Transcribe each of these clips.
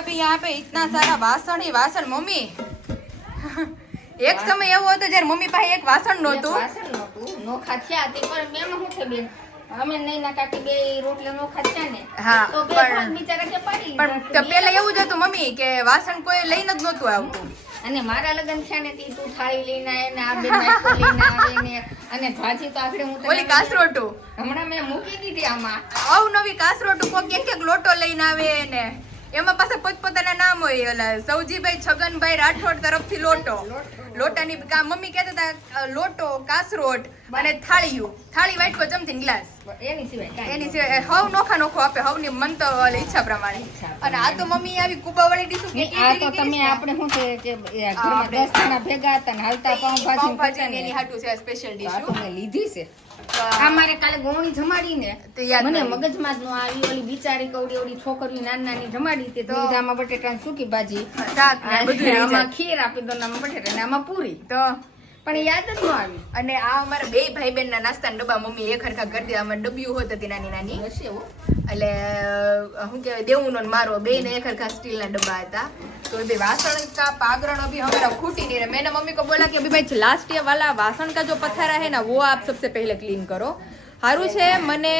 अभी यहाँ पे इतना सारा वासण ही वासण मम्मी एक समय एवो હતો જ્યારે મમ્મી પાસે એક વાસણ નહોતું નોખા થયા તે પણ મેં હું છે બેન અમે નહીં ના કાકી બે રોટલા નોખા થયા ને હા તો બે ભાગ બિચારા કે પાડી પણ પેલા એવું જ હતું મમ્મી કે વાસણ કોઈ લઈને જ નહોતું આવતું અને મારા લગન થયા ને તી તું થાળી લઈને આવે ને આ બે માઈકો લઈને આવે ને અને ભાજી તો આગળ હું ઓલી કાસરોટો હમણાં મેં મૂકી દીધી આમાં અવનવી કાસરોટો કોક એક લોટો લઈને આવે ને એમાં પાસે પોતપોતાના નામ હોય ઓલા સૌજીભાઈ છગનભાઈ રાઠોડ તરફથી લોટાની મમ્મી કહેતા હતા લોટો કાસરોટ અને થાળી વાટકો ચમચી ગ્લાસ એની સિવાય હવ નોખો આપે હવની મન તો ઈચ્છા પ્રમાણે અને આ તો મમ્મી આવી કુબાવાળી ડીશું આ તો તમે આપણે શું છે કે ઘરમાં 10 જણા ભેગા હતા ને હાલતા પાઉંભાજી એની હાટુ છે સ્પેશિયલ ડીશ તો મેં લીધી છે આ મારે કાલે ગોણી જમાડી ને મને મગજમાં જ નો આવી ઓલી બિચારી કવડી ઓલી છોકરીઓ નાની જમાડી તે તો આમાં બટેટાની સૂકી ભાજી શાક બધું આમાં ખીર આપી દો આમાં બટેટા ને આમાં પૂરી તો પણ યાદ જ ન આવી અને આ અમારા બે ભાઈ બહેન ના નાસ્તાના ડબ્બા મમ્મી એક હરખા કરી દીધા અમારે ડબ્યું હોત હતી નાની એટલે શું કહેવાય દેવું નો મારો બે ને એક હરખા સ્ટીલ ના ડબ્બા હતા तो अभी वासन का पागरण अभी हमारा खूटी नहीं रहा मैंने मम्मी को बोला कि अभी भाई लास्ट ईयर वाला वासन का जो पथरा है ना वो आप सबसे पहले क्लीन करो हारू છે મને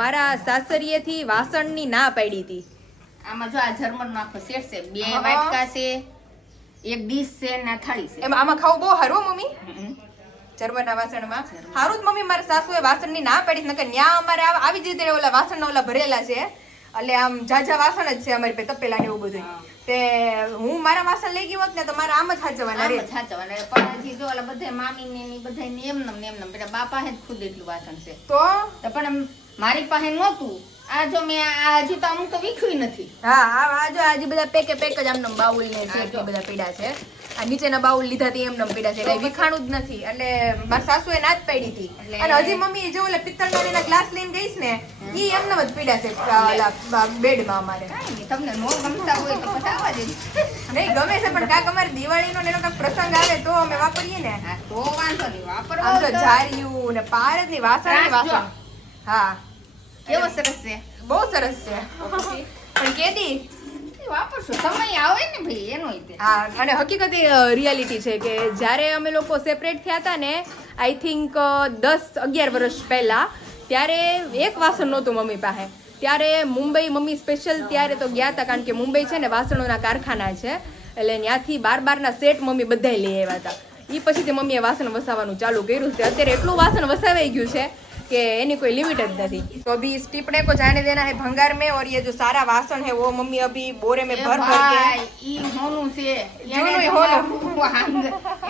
મારા સાસરીએથી વાસણની ના પાડી હતી આમાં જો આ જર્મન નો આખો સેટ છે બે વાટકા છે એક ડીશ છે ને થાળી છે એમાં આમાં ખાવું બહુ હારું મમ્મી જર્મનના વાસણમાં હારું જ મમ્મી મારા સાસુએ વાસણની ના પાડી નકર ન્યા અમારે આવી જ રીતે ઓલા વાસણના ઓલા ભરેલા છે એટલે આમ જાજા વાસણ જ છે અમારી પાસે તપેલા ને એવું બધું તે હું મારા વાસણ લઈ ગઈ હોત ને તો મારે આમ જ હાચવાના રે પણ હજી જો ઓલા બધા મામી ને બધા નેમ પેલા બાપા હે ખુદ એટલું વાસણ છે તો પણ મારી પાસે નહોતું આ જો મેં આ હજી તો અમુક તો વીખ્યું નથી હા આ જો આજે બધા પેક જ આમ બાઉલ ને છે બધા પીડા છે આ નીચેના બાઉલ લીધા તે એમ પીડા છે એટલે વિખાણું જ નથી એટલે મારા સાસુએ ના જ પાડી હતી અને હજી મમ્મી જો ઓલા પિત્તળના એના ગ્લાસ લઈને ગઈશ ને ઈ એમનેમ જ પીડા છે ઓલા બેડમાં અમારે તમને નો ગમતા હોય તો પતાવા દે નહીં ગમે છે પણ કાક અમારે દિવાળીનો ને એનો કાક પ્રસંગ આવે તો અમે વાપરીએ ને તો વાંધો નહીં વાપરવા તો જારિયું ને પારદની વાસણ હા કેવો સરસ છે બહુ સરસ છે પણ કેદી વાપરશો સમય આવે ને ભાઈ એનો હા અને હકીકત રિયાલિટી છે કે જ્યારે અમે લોકો સેપરેટ થયા હતા ને આઈ થિંક 10-11 વર્ષ પહેલા ત્યારે એક વાસણ નહોતું મમ્મી પાસે ત્યારે મુંબઈ મમ્મી સ્પેશિયલ ત્યારે તો ગયા હતા કારણ કે મુંબઈ છે ને વાસણોના કારખાના છે એટલે ત્યાંથી બારના સેટ મમ્મી બધાય લઈ આવ્યા હતા એ પછીથી મમ્મીએ વાસણ વસાવવાનું ચાલુ કર્યું છે અત્યારે એટલું વાસણ વસાવાઈ ગયું છે कि एनी कोई लिमिट नहीं तो अभी इस टिपणे को जाने देना है भंगार में और ये जो सारा वासन है वो मम्मी अभी बोरे में भर के ई होनु से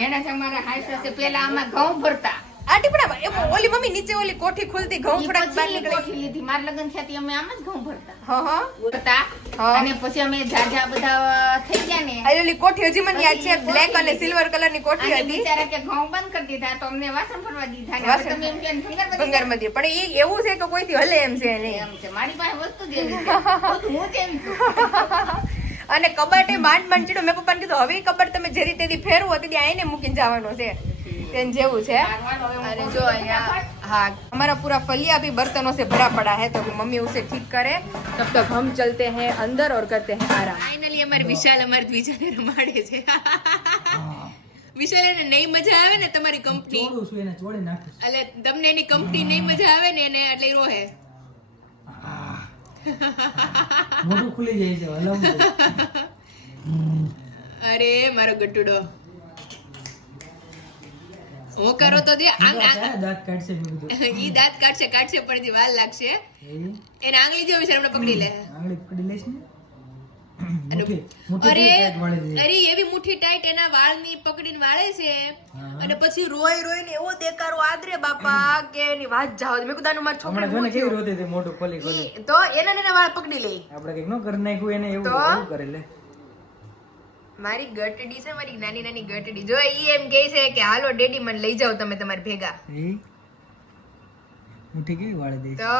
એને તમારા હાઈસ છે પેલા આમાં ઘઉં ભરતા આ ટીપડા ઓલી મમ્મી નીચે ઓલી કોઠી ખુલતી ઘઉં થોડાક બહાર નીકળે કોઠી લીધી માર લગન થયાથી અમે આમ જ ઘઉં ભરતા હા ભરતા અને પછી અમે જાજા બધા થઈ ગયા ને આ ઓલી કોઠી હજી મને યાદ છે બ્લેક અને સિલ્વર કલર ની કોઠી હતી બિચારા કે ઘઉં બંધ કરી દીધા તો અમને વાસણ ભરવા દીધા ને તમે એમ કે ભંગારમાંથી પણ એ એવું છે કે કોઈથી હલે એમ છે નહીં એમ છે મારી પાસે વસ્તુ જ એવી છે હું જ એવી છું અને કબાટે માંડ ચીડો મેં પપ્પાને કીધું હવે કબાટ તમે જે રીતે ફેરવો તેથી આઈને મૂકીને જવાનું છે तेन जेवू है अरे जो हाँ हमारा पूरा फलिया भी बर्तनों से भरा पड़ा है तो मम्मी उसे ठीक करे तब तक हम चलते हैं अंदर और करते हैं आराम फाइनली हमारे विशाल हमारे द्विजा ने रमाड़े છે વિશાલ એને નહીં મજા આવે ને તમારી કંપની છોડું છું એને છોડી નાખું એટલે તમને એની કંપની નહીં મજા આવે ને એને એટલે રોહે મોઢું ખુલી જાય છે હલમ અરે મારો ગટુડો હું કરો તો દે દાંત કાઢશે ઈ દાંત કાઢશે પણ વાર લાગશે એને આંગળી જેવી છે આપણે પકડી લે આંગળી પકડી લેશ ને અરે એવી મુઠ્ઠી ટાઈટ એના વાળની પકડીને વાળે છે અને પછી રોય ને એવો દેકારો આદરે બાપા કે એની વાત જાવ મેં કીધું મારા છોકરા જોને કેવી રોતી હતી મોઢું ખોલી તો એના વાળ પકડી લે આપણે કઈક નો કરી નાખ્યું એને એવું કરે લે મારી ગટડી છે મારી નાની ગટડી જો ઈ એમ કહે છે કે હાલો ડેડી મને લઈ જાઓ તમે તમારી ભેગા મુઠ્ઠી કેવી વાળે દે તો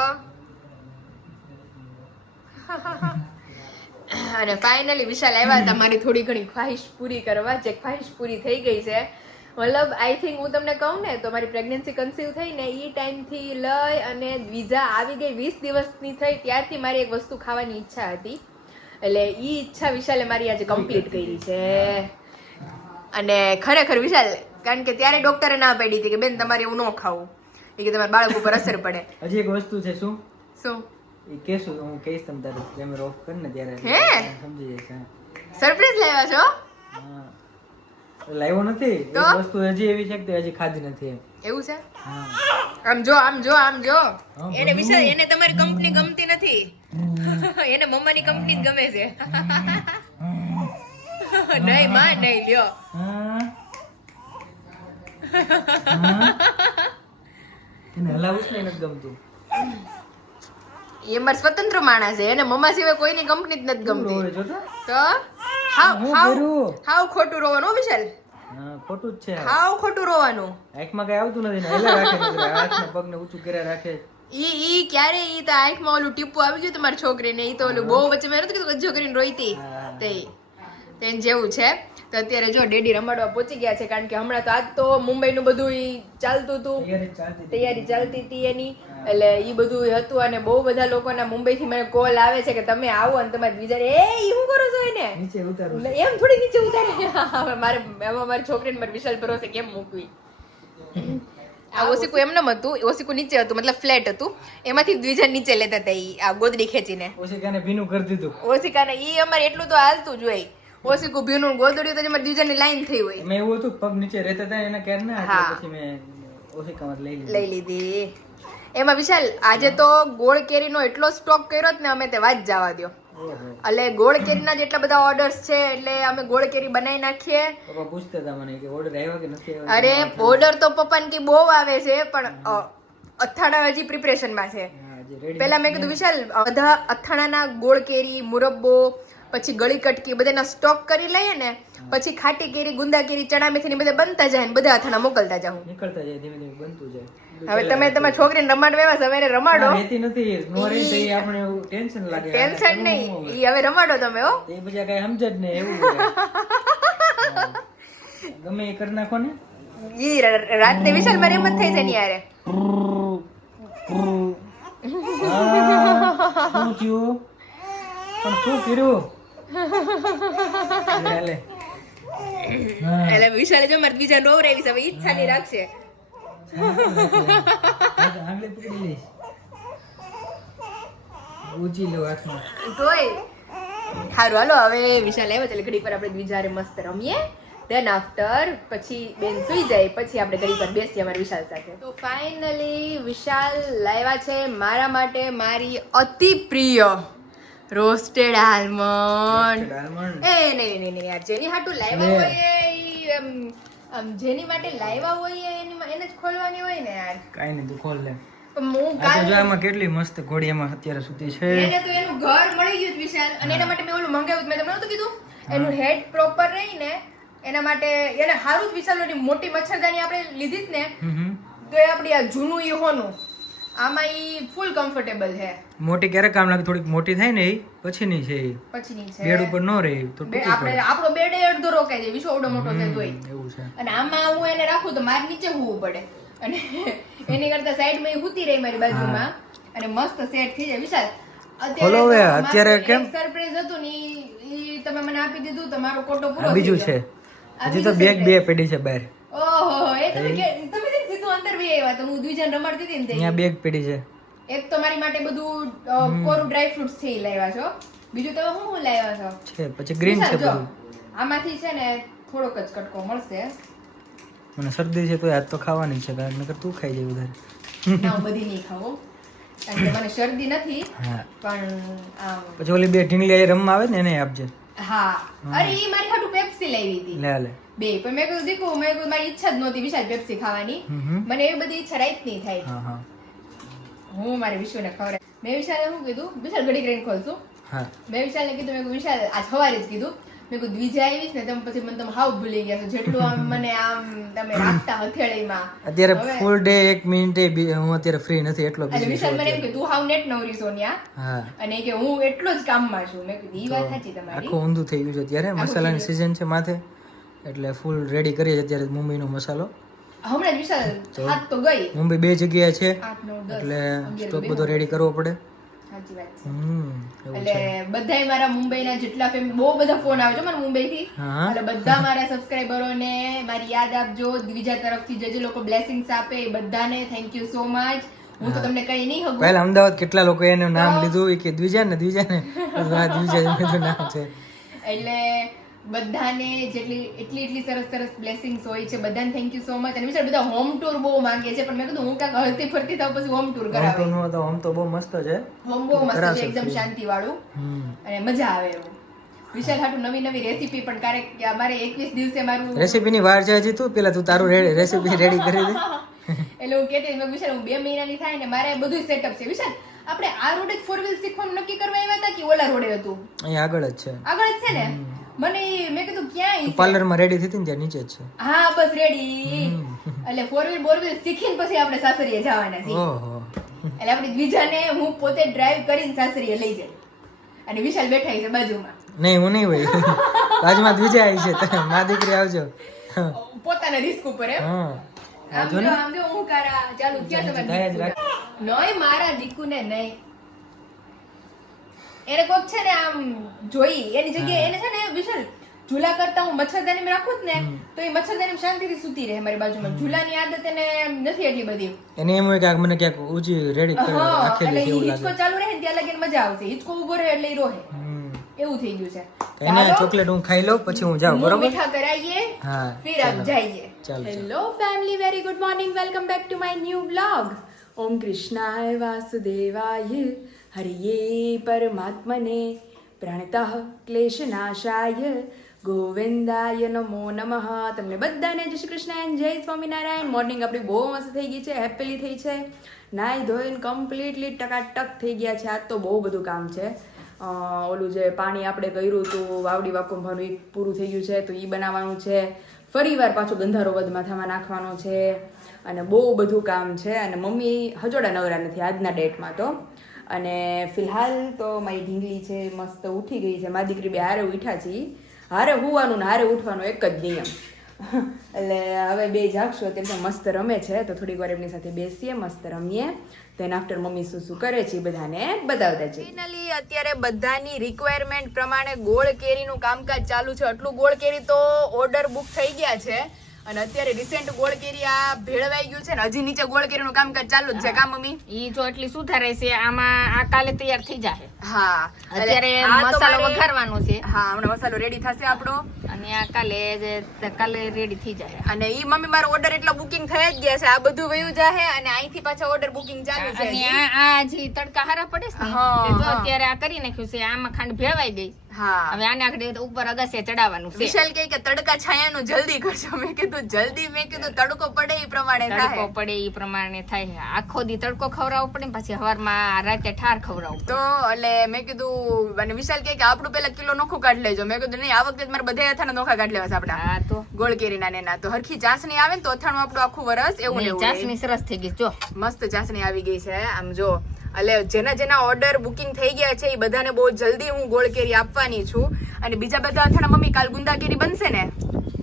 અને ફાઇનલી વિશાલ આવ્યા હતા મારી થોડી ઘણી ખ્વાહિશ પૂરી કરવા જે ખ્વાહિશ પૂરી થઈ ગઈ છે મતલબ આઈ થિંક હું તમને કહું ને તો મારી પ્રેગ્નન્સી કન્સીવ થઈ ને એ ટાઈમથી લઈ અને વિઝા આવી ગઈ 20 દિવસની થઈ ત્યારથી મારી એક વસ્તુ ખાવાની ઈચ્છા હતી એટલે ઈ ઈચ્છા વિશાલે મારી આજે કમ્પ્લીટ કરી છે. અને ખરેખર વિશાલ, કારણ કે ત્યારે ડોક્ટરે ના પાડી હતી કે બેન તમારે એવું ન ખાવું, એ કે તમારા બાળક ઉપર અસર પડે. હજી એક વસ્તુ છે. શું? શું એ કેશું હું કહીશ તમ તારે કેમેરો ઓફ કર ને ત્યારે હે? સમજી જશે. સરપ્રાઈઝ લાવ્યા છો? હા, લાવ્યો નથી. તો? એક વસ્તુ હજી એવી છે કે હજી ખાધી નથી એમ. એવું છે? હા. આમ જો આમ જો આમ જો. હા, એને વિશાલ, એને તમારી કંપની ગમતી નથી. એને મમ્માની કંપની જ ગમે છે. નહીં માં નહીં, લ્યો. હા. હા. એને હલાવું ને નથી ગમતું. એ મારો સ્વતંત્ર માણસ છે, એને મમ્મા સિવાય કોઈની કંપની જ નથી ગમતી. રોવે જો તો. તો હાવ હું હાવ કરું? હાવ ખોટું રોવાનું હો વિશાલ, હા, ખોટું જ છે. હાવ ખોટું રોવાનું. આંખમાં કઈ આવતું નથી ને હેલા રાખે નકર હાથને પગને ઊંચું કર્યા રાખે. ઈ ક્યારે ઈ તો આંખમાં ઓલું ટીપું આવી ગયું તમારી છોકરીને, ઈ તો ઓલું બહુ વચ્ચે મેં નતું કીધું છોકરીને રોઈતી હા. તેને જેવું છે. તો અત્યારે જો ડેડી રમાડવા પહોંચી ગયા છે, કારણ કે હમણાં તો આજ તો મુંબઈનું બધું ઈ ચાલતું હતું, તૈયારી ચાલતી હતી એની, એટલે ઈ બધું હતું. અને બહુ બધા લોકોના મુંબઈથી મને કોલ આવે છે કે તમે આવો અને તમારે વિચારે એ શું કરો છો એને નીચે ઉતારું. એમ થોડી નીચે ઉતારે. મારે એમાં મારી છોકરીને મારી વિશાલ ભરોસે કેમ મૂકવી. આ ઓસીકુ એમ નમ હતું, ઓસીકુ નીચે હતું, મતલબ ફ્લેટ હતું, એમાંથી દ્વિજા નીચે લેતા હતા ઈ આ ગોદડી ખેંચીને. ઓશિકાને ભીનું કરી દીધું. ઓસીકાને ઈ અમારે એટલું તો હાલતું જ હોય. ઓસીકુ ભીનું ગોદડી તો અમારી દ્વિજાની લાઈન થઈ હોય. મેં એવું હતું પગ નીચે રહેતા હતા એના કેર ના હા. એટલે પછી મેં ઓશિકામાં લઈ લીધી. લઈ લીધી. એમાં વિશાલ આજે તો ગોળ કેરીનો એટલો સ્ટોક કર્યો જ ને અમે તે વાત જવા દો. ઓહો. એટલે ગોળ કેરીના જેટલા બધા ઓર્ડર્સ છે એટલે અમે ગોળ કેરી બનાવી નાખીએ. પપ્પા પૂછતા હતા મને કે ઓર્ડર આવ્યો કે નથી આવ્યો. અરે ઓર્ડર તો પપ્પાને કે બહુ આવે છે, પણ અથાણા હજી પ્રિપરેશનમાં છે. હા, જે ready પેલા મેં કીધું વિશાલ બધા અથાણાના ગોળ કેરી, મુરબ્બો, પછી ગળી કટકી બધાના સ્ટોક કરી લઈએ ને, પછી ખાટી કેરી, ગુંદા કેરી, ચણા મેથી ને બધા બનતા જાય ને બધા અથાણા મોકલતા જાઉં. નીકળતા જાય ધીમે ધીમે બનતું જાય. હવે તમે તમારા છોકરીને રમાડવા સવારે રમાડો. ના, રહેતી નથી. નો રહી તો ઈ આપણે એવું ટેન્શન લાગે. ટેન્શન નહીં, ઈ હવે રમાડો તમે હો. એ બીજા કઈ સમજ જ નહીં એવું હોય. હા. ગમે એ કરી નાખો ને. ઈ રાતને વિશાલ મારે એમ જ થઈ છે ને યારે. હા, શું થયું? પણ શું કર્યું? લે. હા. એટલે વિશાલે જો મારે બીજા નોવરાવી છે, હવે ઈચ્છા નહીં રાખશે. આંગળી પકડી લઈશ. ઊંચી લો હાથમાં. તોય સારું હાલો હવે વિશાલ આવ્યો એટલે ઘડી પર આપણે બીજારે મસ્ત રમીએ. દેન આફ્ટર પછી બેન સુઈ જાય પછી આપણે ઘડી પર બેસીએ અમારા વિશાલ સાથે. તો ફાઇનલી વિશાલ લાવ્યા છે મારા માટે મારી અતિ પ્રિય રોસ્ટેડ આલમંડ. Almond. એ નહીં યાર, જેની હાટું લાવ્યા હોય ઈ આમ જેની માટે લાવ્યા હોય એને જ ખોલવાની હોય ને યાર. કાંઈ નહીં, તું ખોલ લે. પણ હું આ તો જો આમાં કેટલી મસ્ત ઘોડી એમાં અત્યારે સુધી છે. એને તો એનું ઘર મળી ગયું વિશાલ, અને એના માટે મેં ઓલું મંગાવ્યું, મેં તમને નહોતું કીધું એનું હેડ પ્રોપર રહીને એના માટે એને સારું જ વિશાલ ઓલી મોટી મચ્છરદાની આપણે લીધી જ ને તો એ આપણી આ જૂનું ઈ હોનું આમાં ઈ ફૂલ કમ્ફર્ટેબલ છે. મોટી ક્યારે કામ લાગે, થોડીક મોટી થાય ને એ પછીની છે એ. પછીની છે બેડ ઉપર ન રહે તો તૂટી આપણે આપણો બેડ અડધો રોકાય છે, વિશ્વ ઓડો મોટો છે તોય. એવું છે. અને આમાં હું એને રાખું તો મારે નીચે હોવું પડે, અને એની કરતા સાઈડમાં ઈ હુતી રહી મારી બાજુમાં અને મસ્ત સેટ થઈ જાય. વિશાલ બોલો હવે, અત્યારે કેમ? સરપ્રાઈઝ હતું ને ઈ તમે મને આપી દીધું તો મારો કોટો પૂરો આ થઈ બીજું ગયો. છે. હજી તો બેગ બે પડી છે બહાર. ઓહો, એ તમે તમે છે ને સીધું અંદર બી આવ્યા તો હું દ્વિજાને રમાડતી હતી ને તે. અહીંયા બેગ પડી છે. એક તો મારી માટે બધું કોરું ડ્રાય ફ્રૂટ્સ થી લાવ્યા છો, બીજું તમે હું લાવ્યા છો છે પછી ગ્રીન છે જો, બધું. આમાંથી છે ને થોડોક જ કટકો મળશે. મને શરદી છે તો આજ તો ખાવાની છે, કારણ નકર તું ખાઈ જાય વધારે. ના હું બધી નહીં ખાવું કારણ કે મને શરદી નથી, હા. પણ આમ પછી ઓલી બે ઢીંગલી આ રમવા આવે ને એને આપજે. હા. અરે ઈ મારી હાટુ પેપ્સી લાવી હતી લે લે. બે, પણ મેં કીધું દીકુ મેં કીધું મારી ઈચ્છા જ નહોતી વિશાલ પેપ્સી ખાવાની, મને એવી બધી ઈચ્છા રાઈત નહીં થાય. હા હા હું મારે વિશ્વને ખવડાવ. મેં વિશાલે શું કીધું, વિશાલ ઘડી કરીને ખોલશું. હા. મેં વિશાલને કીધું, મેં કીધું વિશાલ આજ સવારે જ કીધું, મેં કીધું દ્વિજા આવીશ ને તમે પછી મને તમે હાવ ભૂલી ગયા છો, જેટલું આમ મને આમ તમે રાખતા હથેળીમાં. અત્યારે હવે- ફૂલ ડે 1 મિનિટે હું અત્યારે ફ્રી નથી એટલો એટલે busy વિશાલ છું મને એમ અત્યારે. કે તું હાવ નેટ નવરી સોનિયા, હા. અને એ કે હું એટલો જ કામમાં છું. મેં કીધું ઈ વાત સાચી તમારી. આખું ઊંધું થઈ ગયું છે અત્યારે. આખું મસાલાની થઈ સીઝન છે માથે, એટલે ફૂલ રેડી કરીએ અત્યારે મુંબઈનો મસાલો. હમણાં જ વિશાલ હાથ તો ગઈ મુંબઈ 2 જગ્યાએ છે 8, 9, 10, એટલે 11, સ્ટોક બધો રેડી કરવો પડે. સાચી વાત છે. એવું એટલે છે. બધાય મારા મુંબઈના જેટલા બહુ બધા ફોન આવે છે મને મુંબઈથી. હા. એટલે બધા મારા સબસ્ક્રાઇબરોને મારી યાદ આપજો. દ્વિજા તરફથી જે લોકો બ્લેસિંગ્સ આપે એ બધાને થેન્ક યુ સો મચ. હું તો તમને કઈ નહીં હગું. પહેલા અમદાવાદ કેટલા લોકો એનું નામ લીધું ઈ કે દ્વિજા ને દ્વિજા બધું નામ છે. એટલે બધાને એટલી સરસ બ્લેસિંગ્સ હોય છે. બધાને થેન્ક યુ સો મચ. અને વિચાર બધા હોમ ટૂર બહુ માંગે છે પણ મેં કીધું હું કાંઈક હળતી ફરતી થાવ પછી હોમ ટૂર કરાવે. આમ તો બહુ મસ્ત છે. હોમ બહુ મસ્ત છે એકદમ શાંતિ વાળું અને મજા આવે એવું. વિશાલ હાટુ નવી રેસીપી પણ ક્યારેક અમારે 21 દિવસે મારું રેસીપી ની વાર છે હજી તું પેલા તું તારું રેસીપી રેડી કરી દે. એટલે હું કહેતી મેં વિશાલ હું 2 મહિનાની થાય ને મારે બધું સેટઅપ છે. વિશાલ આપણે આ રોડે જ 4 વ્હીલ શીખવાનું નક્કી કરવા આવ્યા હતા કે ઓલા રોડે હતું? અહીં આગળ જ છે. આગળ જ છે ને. મને મેં કીધું ક્યાં પાર્લર માં રેડી થઈ હતી ને ત્યાં નીચે જ છે. હા બસ રેડી. એટલે 4 વ્હીલ શીખીને પછી આપણે સાસરીએ જવાના છીએ. ઓહો. એટલે આપણી દ્વિજાને હું પોતે ડ્રાઈવ કરીને સાસરીએ લઈ જાય અને વિશાલ બેઠા છે બાજુમાં. નહીં હું નહીં ભાઈ બાજુમાં દ્વિજા આવી છે મા દીકરી આવજો. પોતાના રિસ્ક ઉપર એમ. હા આમ જો હું કારા ચાલુ ક્યાં તમે નોય મારા દીકુને નહીં. એને કોક છે ને આમ જોઈ એની જગ્યાએ એને છે ને વિશાલ ઝૂલા કરતા હું મચ્છરદાની રાખું જ ને તો એ મચ્છરદાની શાંતિથી સૂતી રહે મારી બાજુમાં. ઝૂલાની આદત એને નથી એટલી બધી. એને એમ હોય કે મને ક્યાંક ઊંચી રેડી કરી એટલે રાખેલી છે એવું હિંચકો લાગે. ચાલુ રહે ને ત્યાં લગીને મજા આવશે. હિંચકો ઉભો રહે એટલે ઈ રોહે. એવું થઈ ગયું છે. એને ચોકલેટ હું ખાઈ લઉં પછી હું જાઉં બરોબર. મીઠા કરાઈએ હા फिर अब जाइए. ચાલો. Hello family, very good morning, welcome back to my new blog. ओम कृष्णाय वासुदेवाय हरिये परमात्मने प्रणतः क्लेशनाशाय ગોવિંદાય નમો નમઃ. તમને બધાને જય શ્રી કૃષ્ણ એન્ડ જય સ્વામિનારાયણ. મોર્નિંગ આપણી બહુ મસ્ત થઈ ગઈ છે, હેપીલી થઈ છે, નાઈ ધોઈને કમ્પ્લીટલી ટકાટક થઈ ગયા છે. આજ તો બહુ બધું કામ છે. ઓલું જે પાણી આપણે કર્યું હતું વાવડી વાકુંભાનું એ પૂરું થઈ ગયું છે તો એ બનાવવાનું છે. ફરીવાર પાછો ગંધારો વધમાથામાં નાખવાનો છે અને બહુ બધું કામ છે. અને મમ્મી હજોડા નવરા નથી આજના ડેટમાં તો. અને ફિલહાલ તો મારી ઢીંગલી છે મસ્ત ઉઠી ગઈ છે. મારી દીકરી બે હારે ઉઠ્યા છીએ. હારે હુવાનું ને હારે ઉઠવાનું એક જ નિયમ. એટલે હવે બે જાગશો તેમ મસ્ત રમે છે તો થોડીક વાર એમની સાથે બેસીએ મસ્ત રમીએ. દેન આફ્ટર મમ્મી શું શું કરે છે બધાને બતાવતા છે. ફાઇનલી અત્યારે બધાની રિક્વાયરમેન્ટ પ્રમાણે ગોળ કેરીનું કામકાજ ચાલુ છે. આટલું ગોળ કેરી તો ઓર્ડર બુક થઈ ગયા છે અને અત્યારે રિસેન્ટ ગોળ કેરી આ ભેળવાઈ ગયું છે ને હજી નીચે ગોળ કેરીનું કામકાજ ચાલુ જ છે. કા મમ્મી? ઈ જો એટલી સુધારે છે આમાં આ કાલે તૈયાર થઈ જાય. હા અત્યારે મસાલો વઘારવાનો છે. હા હમણાં મસાલો રેડી થશે આપણો અને આ કાલે રેડી થઈ જાય. અને ઈ મમ્મી મારો ઓર્ડર એટલો બુકિંગ થઈ જ ગયા છે. આ બધું વયું જાહે અને અહીંથી પાછા ઓર્ડર બુકિંગ ચાલુ છે. અને આ જે તડકા હારા પડે છે ને તે જો અત્યારે આ કરી નાખ્યું છે. આમાં ખાંડ ભેળવાઈ ગઈ. હા હવે આને આગળ ઉપર અગાસે ચડાવવાનું છે. વિશાલ કહે કે તડકા છાયાનું જલ્દી કરજો. મેં કીધું જલ્દી, મેં કીધું તડકો પડે એ પ્રમાણે તડકો થાય. પડે એ પ્રમાણે થાય. આખો દી તડકો ખવડાવવો પડે ને પછી હવારમાં રાતે ઠાર ખવડાવવું તો એટલે મેં કીધું અને વિશાલ કહે કે આપણું પેલા કિલો નોખું કાઢી લેજો. મેં કીધું નહીં આ વખતે મારે બધા અથાણા નોખા કાઢી લેવા છે આપડા. હા તો ગોળ કેરીના ને ના તો હરખી ચાસણી આવે ને તો અથાણું આપણું આખું વરસ એવું ને એવું રહે. ચાસણી સરસ થઈ ગઈ જો મસ્ત ચાસણી આવી ગઈ છે આમ જો. એટલે જેના ઓર્ડર બુકિંગ થઈ ગયા છે એ બધાને બહુ જલ્દી હું ગોળ કેરી આપવાની છું. અને બીજા બધા અથાણા મમ્મી કાલ ગુંદા કેરી બનશે ને?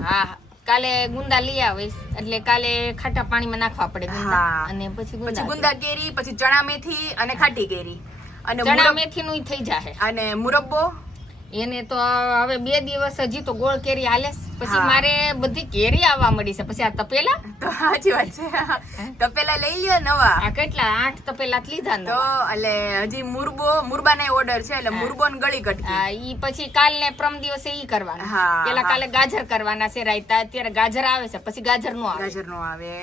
હા કાલે ગુંદા લઈ આવીશ એટલે કાલે ખાટા પાણીમાં નાખવા પડે ગુંદા. અને પછી ગુંદા કેરી, પછી ચણા મેથી અને ખાટી કેરી અને ચણા મેથી નું થઈ જાય. અને મુરબ્બો એને તો હવે 2 દિવસ હજી તો ગોળ કેરી હાલે પછી મારે બધી કેરી આવવા મળી છે. પછી આ તપેલા તો સાચી વાત છે. તપેલા લઈ લ્યો નવા. આ કેટલા 8 તપેલા લીધા તો એટલે હજી મુરબાને ઓર્ડર છે એટલે મુરબો ને ગળી કટકી. ઈ પછી કાલ ને પ્રમ દિવસે ઈ કરવાનું. પેલા કાલે ગાજર કરવાના છે રાયતા. અત્યારે ગાજર આવે છે પછી ગાજર નો આવે.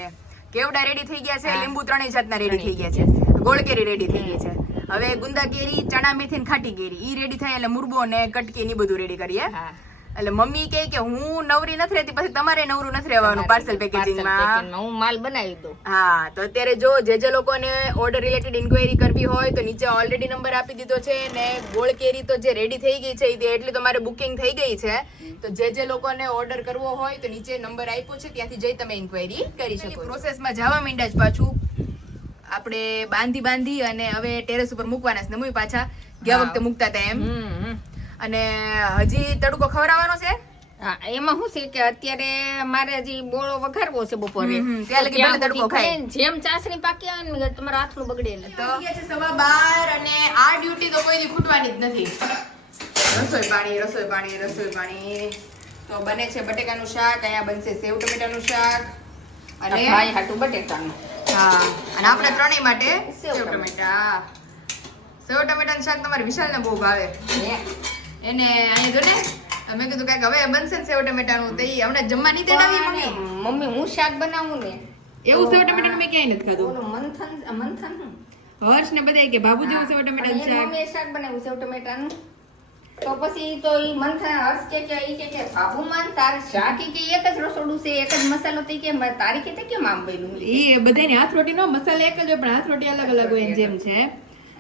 કેવડા રેડી થઈ ગયા છે. લીંબુ 3 જાતના રેડી થઈ ગયા છે. ગોળ કેરી રેડી થઈ ગઈ છે. હવે ગુંદા કેરી, ચણા મેથી ને ખાટી કેરી ઈ રેડી થાય એટલે મુરબો ને કટકી ની બધું રેડી કરીએ. એટલે મમ્મી કહે કે હું નવરી નથી રહેતી પછી તમારે નવરું નથી રહેવાનું પાર્સલ પેકેજિંગ માં. હું માલ બનાવી દઉં. હા તો અત્યારે જો જે લોકોને ઓર્ડર રિલેટેડ ઇન્ક્વાયરી કરવી હોય તો નીચે ઓલરેડી નંબર આપી દીધો છે. ને ગોળ કેરી તો જે રેડી થઈ ગઈ છે એટલી તો મારે બુકિંગ થઈ ગઈ છે. તો જે લોકોને ઓર્ડર કરવો હોય તો નીચે નંબર આપ્યો છે ત્યાંથી જઈ તમે ઇન્ક્વાયરી કરી શકો. પ્રોસેસમાં જવા માંડ્યા જ પાછું આપણે બાંધી અને હવે ટેરેસ ઉપર મૂકવાના છે. મમ્મી પાછા ગયા વખતે મૂકતા હતા એમ. અને હજી તડકો ખવડાવવાનો છે. હા એમાં શું છે કે અત્યારે મારે હજી બોળો વઘારવો છે બપોરે ત્યાં લગી ભલે તડકો ખાય. જેમ ચાસણી પાકી આવે ને તમારા હાથનું બગડે ને તો ગયા છે 12:15 અને આ ડ્યુટી તો કોઈ દી ખૂટવાની જ નથી. રસોઈ પાણી તો બને છે બટેકાનું શાક, અહીંયા બનશે સેવ ટમેટાનું શાક અને ભાઈ હાટું બટેટાનું. હા અને આપણે ત્રણેય માટે સેવ સેવ ટમેટાનું શાક તમારે વિશાલને બહુ ભાવે. એને અહીંયા જો ને તમે કીધું કાંઈક હવે બનશે ને સેવ ટમેટાનું તો ઈ હમણાં જમવાની તેડાવી મમ્મી. મમ્મી હું શાક બનાવું ને એવું સેવ ટમેટાનું મેં ક્યાંય નથી ખાધું. ઓલું મંથન હું હર્ષ ને બધાય કે બાબુ જેવું સેવ ટમેટાનું શાક. મમ્મીએ શાક બનાવ્યું સેવ ટમેટાનું તો પછી તો ઈ મંથન હર્ષ કે બાબુ માન તાર શાક ઈ કે એક જ રસોડું છે એક જ મસાલો તે કે તારી કે કેમ આમ બન્યું ઈ બધાની હાથ રોટી નો મસાલા એક જ હોય પણ હાથ રોટી અલગ અલગ હોય જેમ છે.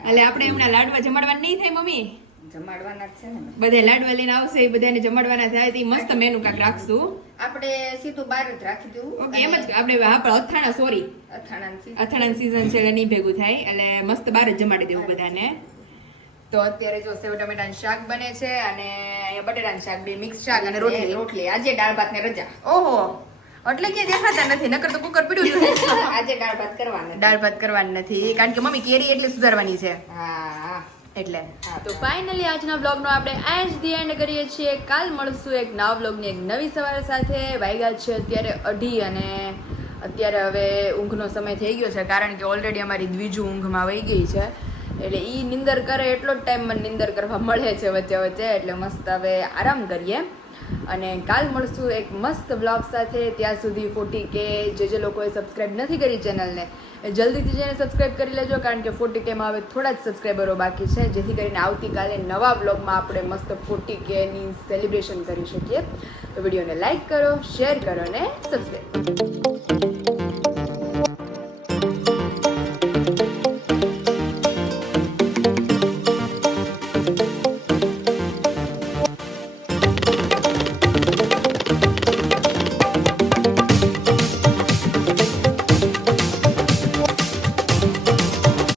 એટલે આપણે હમણાં લાડવા જમાડવાના નહીં થાય મમ્મી. જમાડવાના જ છે ને બધા લાડવા લઈને આવશે એ બધાને જમાડવાના થાય તો ઈ મસ્ત મેનુ કાક રાખશું. આપણે સીધું બહાર જ રાખી દેવું ઓકે એમ જ આપણે અથાણાની સીઝન છે એટલે નહીં ભેગું થાય એટલે મસ્ત બહાર જ જમાડી દેવું બધાને. તો અત્યારે જો સેવ ટમેટાનું શાક બને છે અને અહીંયા બટેટાનું શાક બે મિક્સ શાક અને રોટલી આજે દાળ ભાત ને રજા ઓહો એટલે કે દેખાતા નથી નકર તો કુકર પડ્યું છે. આજે દાળ ભાત કરવાના દાળ ભાત કરવાની નથી કારણ કે મમ્મી કેરી એટલી સુધારવાની છે હા એટલે. તો ફાઇનલી આજના બ્લોગનો આપણે આ જ ધી એન્ડ કરીએ છીએ. કાલ મળશું એક નવા બ્લોગની એક નવી સવાર સાથે. વાગ્યા છે અત્યારે 2:30 અને અત્યારે હવે ઊંઘનો સમય થઈ ગયો છે કારણ કે ઓલરેડી અમારી દ્વિજુ ઊંઘમાં વહી ગઈ છે એટલે ઈ નિંદર કરે એટલો જ ટાઈમ મને નિંદર કરવા મળે છે વચ્ચે વચ્ચે એટલે મસ્ત હવે આરામ કરીએ અને કાલ મળશું એક મસ્ત બ્લોગ સાથે. ત્યાં સુધી 40K જે લોકોએ સબસ્ક્રાઈબ નથી કરી ચેનલને જલ્દીથી જઈને સબસ્ક્રાઈબ કરી લેજો કારણ કે 40K માં હવે થોડા જ સબસ્ક્રાઈબરો બાકી છે જેથી કરીને આવતીકાલે નવા બ્લોગમાં આપણે મસ્ત 40K ની સેલિબ્રેશન કરી શકીએ. તો વિડીયોને લાઈક કરો, શેર કરો અને સબસ્ક્રાઈબ કરો.